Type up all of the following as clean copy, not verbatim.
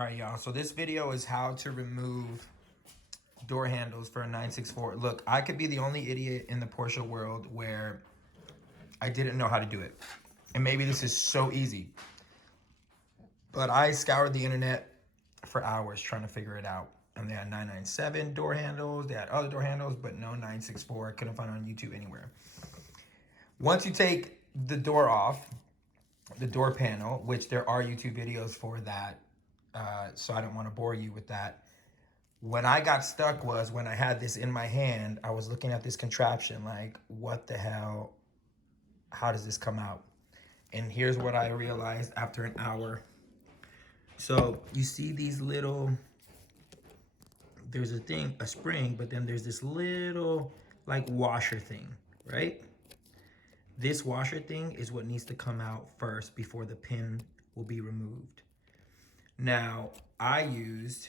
All right, y'all. So this video is how to remove door handles for a 964. Look, I could be the only idiot in the Porsche world where I didn't know how to do it. And maybe this is so easy. But I scoured the internet for hours trying to figure it out. And they had 997 door handles. They had other door handles, but no 964. I couldn't find it on YouTube anywhere. Once you take the door off, the door panel, which there are YouTube videos for that, so I don't want to bore you with that. When I got stuck was when I had this in my hand, I was looking at this contraption like, what the hell? How does this come out? And here's what I realized after an hour. So you see these little, there's a spring, but then there's this little like washer thing, right? This washer thing is what needs to come out first before the pin will be removed. Now, I used,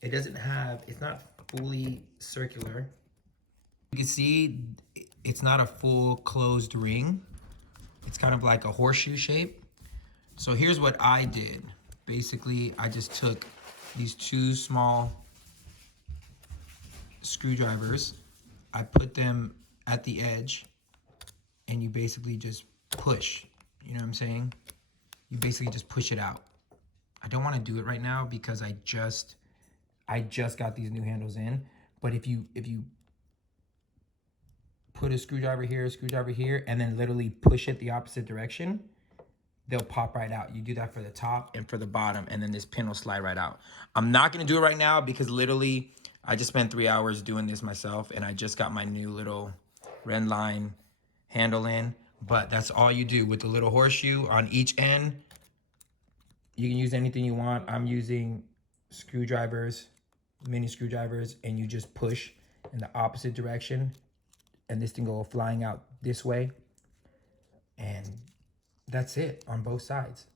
it's not fully circular. You can see it's not a full closed ring. It's kind of like a horseshoe shape. So here's what I did. Basically, I just took these two small screwdrivers. I put them at the edge and you basically just push, you know what I'm saying? You basically just push it out. I don't want to do it right now because I just got these new handles in. But if you put a screwdriver here, and then literally push it the opposite direction, they'll pop right out. You do that for the top and for the bottom, and then this pin will slide right out. I'm not gonna do it right now because literally I just spent 3 hours doing this myself, and I just got my new little Rennline handle in. But that's all you do with the little horseshoe on each end. You can use anything you want. I'm using screwdrivers, mini screwdrivers, and you just push in the opposite direction and this thing go flying out this way. And that's it on both sides.